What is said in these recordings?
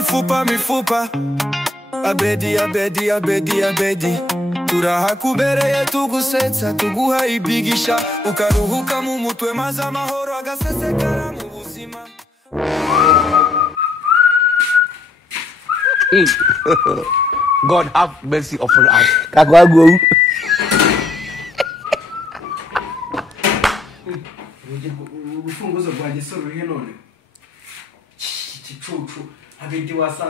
mifupa abedi turahakubereye tugusetsa tuguha ibigisha ukaruhuka mu mutwe maze amahoro agasesekara mu buzima. God have mercy upon us. Kakwago. Urufunguzo rwanjye sorurihe none. Chichuchu. Abedi wasa.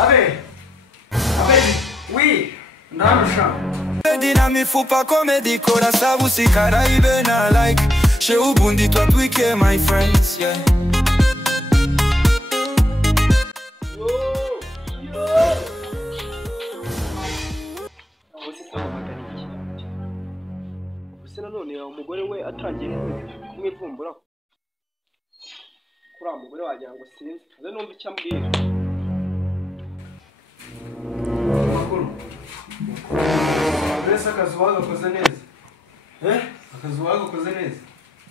Abedi, oui. Ndamusha. Abedi na mifupa comedy kora sabu sikara ibe na like. She ubundi twatwike my friends, yeah. None umugore we atangiye kumwivumbura kuri umugore wagira ngo sinzi aze numva icyo ambwira makuru abese akazi wagakoze neza akazi wagakoze neza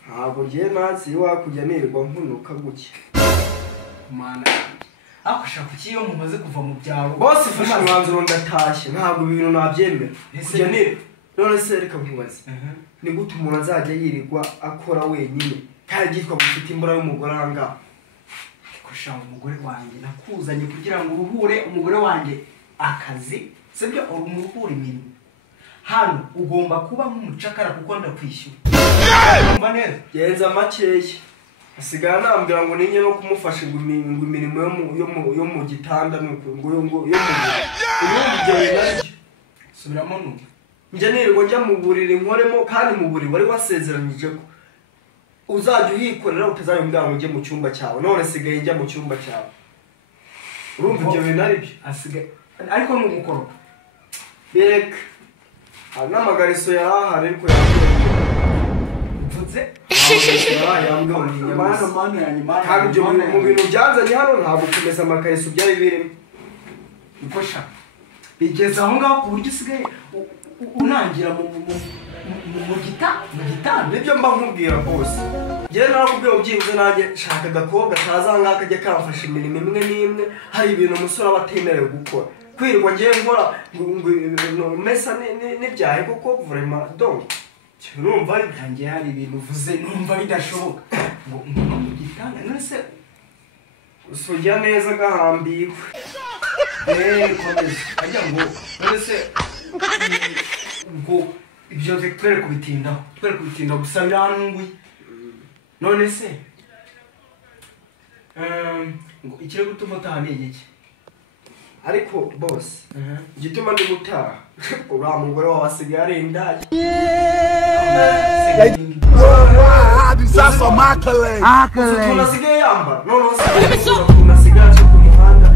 ntabwo ngiye nansi wakujya nirirwa nkunuka guke mana akwashaka kukiyo mumaze kuva mu byaro bose fasha umwanzuro ndatashye ntabwo ibintu nabyemera kujya nire none se reka nkubaze ni gute umuntu azajya yirirwa akora wenyine kandi yitwa gufite imbura y'umugore anga kushaka umugore wanjye nakuzanye kugira ngo uruhure umugore wanjye akazi sibyo umuruhure imirimo hano ugomba kuba nk'umucakara kuko ndakwishyura umva neza genza makeya asigara nambwira ngo ninye no kumufasha ngo imirimo yo mu gitanda nuko ngo yo mu subiramo nuko njye nirirwa njya mu buriri nkoremo kandi mu buriri wari wasezeranyije ko uzajya uhikorera utazayombwira ngo ujye mu cyumba cyawe none sigaye njya mu cyumba cyawe urumva ibyo bintu ari byo asigaye ariko ni umukoro bereka hari n'amagariso yarahari ariko mvutse yambwiho ni inyama kandi ibyo mu bintu byanzanye hano ntabwo kumesa amakariso byari birimo niko sha bigeze aho ngaho ku buryo usigaye unangira mu gitanda nibyo mba nkubwira bose njyewe narakubwiye ubyibuze nanjye shaka agakobwa kazanga kajya kamfasha imirimo imwe n'imwe hari ibintu umusore aba atemerewe gukora kwirirwa ngiye nkora mesa n'ibyahe kuko vraiment donc urumva ntangiye hari ibintu uvuze numva bidashoboka ngo mu gitanda none se usujya neza gahambiwe komeza ajya ngo none se ngo ibyo twere kubitindaho gusa biranunguye none se ngo ikire gutuma utahaniye iki ariko boss igituma ndi gutaha uriya mugore wawe asigaye ari indaya tunasigaye yambara noneho tunasigaye aca ku muhanda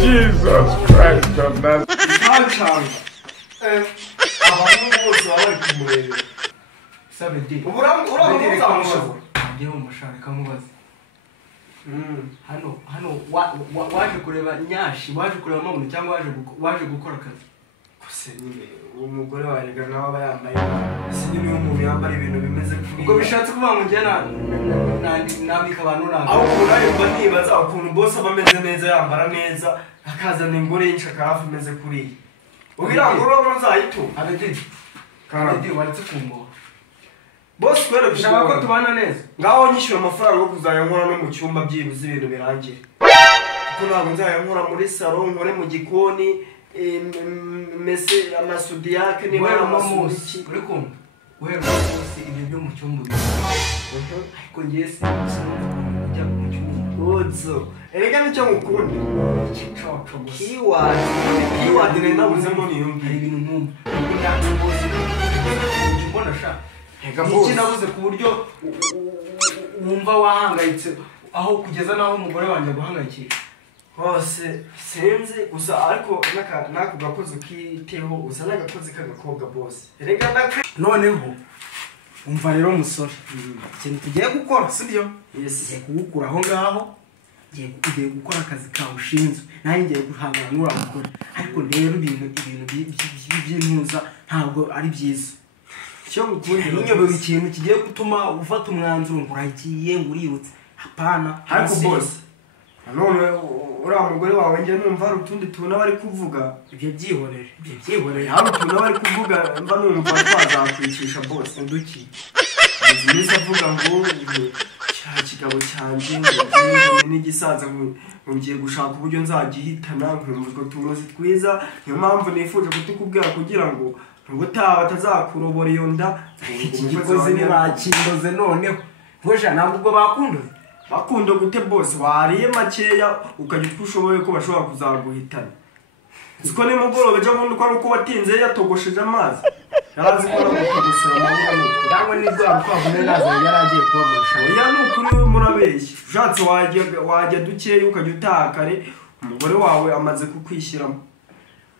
Jesus Christ of Nazareth. abahungu bose baba bari kumurebera sabedi uramuzamushobora ngiye mu mushaka mubaze hano waje kureba nyashi waje kureba mamuntu cyangwa waje gukora akazi gusa nyine uwo mugore warega nawe aba yambaye sinini umuntu yambara ibintu bimeze ubwo bishatse kuvuga ngo njye nambika abantu nanga aho urayumva nibaza ukuntu boss aba ameze neza yambara neza akazana ingore y'inshi akarafu imeze kuriya ubirangurura ngo nzayituma abedi waretse kungora boss kwere gushaka ko tubana neza ngaho nyishyura amafaranga yo kuzajya nkora no mu cyumba byibuze ibintu birangira kuko ntabwo nzajya nkora muri salon nkore mu gikoni mese amasudiyake niba ari amasudiki uri kumva guhera umunsi ibyo byo mu cyumba ariko ngiye sinujya mu cyumba uzo erega nicyo ngukunda ikicoco gusa kiwadi ni nabuzemo niyumvi hari ibintu nkumva ndaje bose mbona sha iki nabuze ku buryo wumva wahangayitse aho kugeza naho umugore wanjye guhangayikisha hose sinzi gusa ariko nako gakoze ukiteho usa n'agakoze k'agakobwa bose erega noneho umva rero umusore ikintu tugiye gukora sibyo yes kugukura aho ngaho ngiye gukora akazi kawe ushinzwe nanjye ngiye guhangana n'uriya mugore ariko rero ibintu by'intuza ntabwo ari byiza cyo mukundira ninyobera ikintu kigiye gutuma ufata umwanzuro ngo uragiye ngo uributse hapana ariko boss none uriya mugore wawe njye numva hari utundi tuntu bari kuvuga ibyo byihorere hari utuntu bari kuvuga mba numva twazakwicisha bose uduki iminsi avuga ngo cya kigabo cyanjye n'igisaza ngiye gushaka uburyo nzagihitana nkumva utwo tunozi twiza niyo mpamvu nifuje kutukubwira kugira ngo ubutaha batazakurobora iyo nda iki gikoze ntibakindoze noneho ngoja ntabwo ubwo bakunda gute bose wariye makeya ukajya utwo ushoboye ko bashobora kuzaguhitana siko nimugoroba ejo bundi ko ari uko watinze yatogosheje amazi yarazi ko nakugusira amahoro ndangwa n'indwara twavune nazo yaragiye kubagusha oya ni ukuri murabeshya ushatse wajya dukeya ukajya utaha kare umugore wawe amaze kukwishyiramo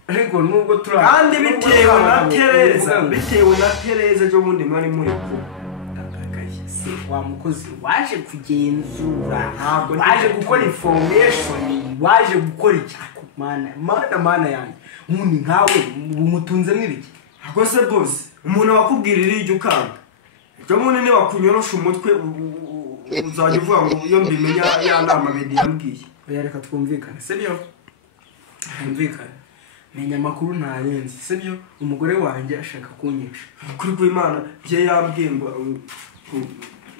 ariko nubwo kandi bitewe na Tereza ejo bundi mwari muri ku wa mukozi waje kugenzura waje gukora information waje gukora icyako mana yanjye umuntu nkawe umutunze mwibiki ako se bose umuntu wakubwirira iryo ukanga ejo bundi ni wakunyorosha umutwe uzajya uvuga ngo iyo mbimenya ya nama bedi yambwiye oya reka twumvikane sibyo twumvikane menya amakuru ntarenze sibyo umugore wanjye ashaka kunyica kuri kw'Imana bye yambwiye ngo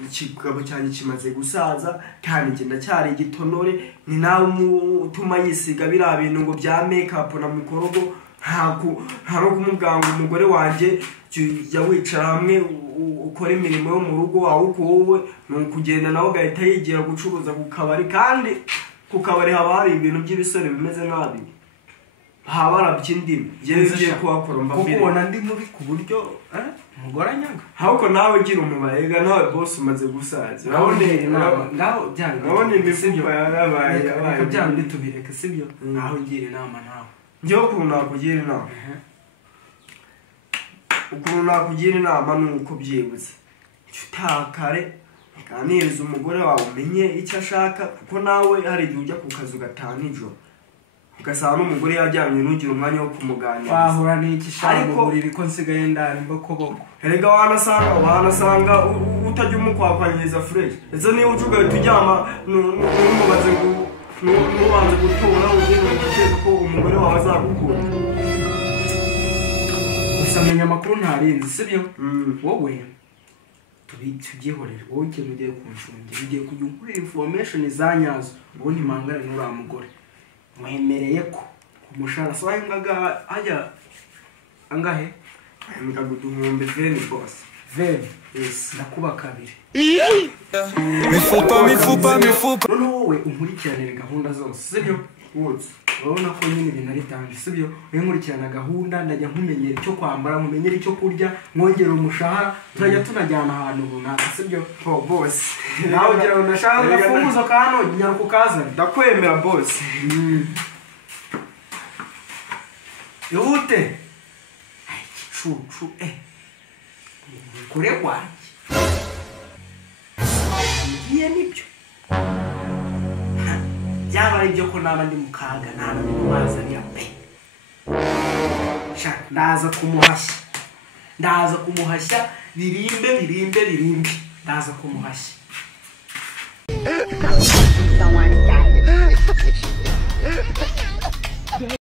ikigabo cyanjye kimaze gusaza kandi njye ndacyari igitonore ni nawe utuma yisiga biriya bintu ngo bya makeup na mukorogo nta no kumubwanga umugore wanjye jya wicara hamwe ukora imirimo yo mu rugo wawe uko wowe ni ukugenda nawe ugahita yigira gucuruza ku kabari kandi ku kabari haba hari ibintu by'ibisore bimeze nabi haba haraby'indimi yewe ugiye kuhakora mbabwire kuko ubona ndi mubi ku buryo umugore anyaga ahubwo nawe ugira umubarega nawe boss umaze gusaza ngaho byanga nabone imifuka yarabaye reka byanga tubireke sibyo naho ngira inama nawe njyewe ukuntu nakugira inama ni uko byibuze utakare uganiriza umugore wawe umenye icyo ashaka kuko nawe hari igihe ujya ku kazi ugataha nijoro ugasanga n'umugore yajyanye ntugire umwanya wo kumuganiriza wahura n'iki shaka mu buriri ko nsigaye ndara imbokoboko erega wanasanga utajya umukwakwanyiriza fresh ese niba ucugaye tujyama n'umubaze n'ubanze gutura ugenda guteka ko umugore wawe azagukunda gusa menya amakuru ntarenze sibyo wowe tubyihorere wowe ikintu ugiye kunshungira ugiye kujya unkurira information za nyazo ubundi mangane n'uriya mugore mwemereye ko umushahara so ngaga ajya angahe ngaguduhumbe veni boss veni yes ndakuba kabiri mifupa none wowe unkurikiranire gahunda zose sibyo wose urabona ko nyine ibintu ari tanje sibyo we nkurikirana gahunda ndajya nkumenyera icyo kwambara nkumenyera icyo kurya mwongera umushahara turajya tunajyana ahantu runaka sibyo boss nawe ugira ngo ndashaka gafunguzo kano nyaruko kazana ndakwemera boss yute chuchu kure kwanjye ngiye nibyo byaba ari byo ko naba ndi mu kaga naba ndi mu mazi ariya pe ndaza kumuhashya birimbe ndaza kumuhashya